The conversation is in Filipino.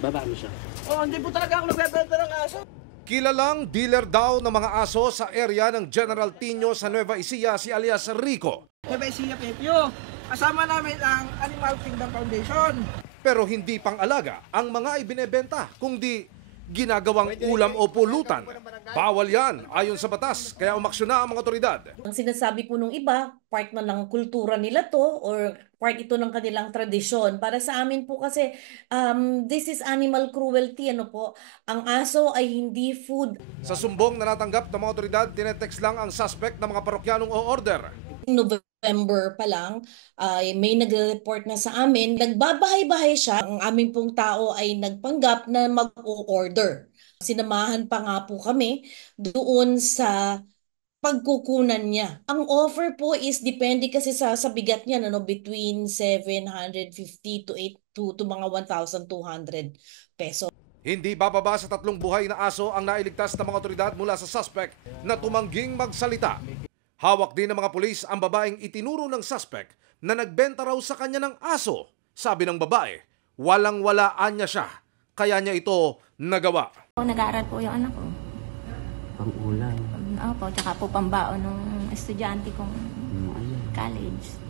Baba mo siya. Oh, hindi po talaga ako nagbebenta ng aso. Kilalang dealer daw ng mga aso sa area ng General Tino sa Nueva Ecija si alias Rico. Siya Pepio. Kasama namin ang Animal Kingdom Foundation. Pero hindi pang alaga ang mga ibinebenta, kundi ginagawang ulam o pulutan. Bawal yan ayon sa batas, kaya umaksyon na ang mga otoridad. Ang sinasabi po nung iba, part na ng kultura nila to or part ito ng kanilang tradisyon. Para sa amin po kasi, this is animal cruelty. Ano po? Ang aso ay hindi food. Sa sumbong na natanggap ng mga otoridad, tinetext lang ang suspect ng mga parokyanong o-order. November pa lang, ay may nagre-report na sa amin. Nagbabahay-bahay siya. Ang aming pong tao ay nagpanggap na mag-o-order. Sinamahan pa nga po kami doon sa pagkukunan niya. Ang offer po is depende kasi sa bigat niya, ano, between 750 to 8 to mga 1,200 peso. Hindi bababa sa 3 buhay na aso ang nailigtas ng mga otoridad mula sa suspect na tumangging magsalita. Hawak din ng mga pulis ang babaeng itinuro ng suspect na nagbenta raw sa kanya ng aso. Sabi ng babae, walang-walaan niya siya, kaya niya ito nagawa. Nag-aaral po yung anak ko. Pang-ulam. Opo, tsaka po pambaon ng estudyante kong college.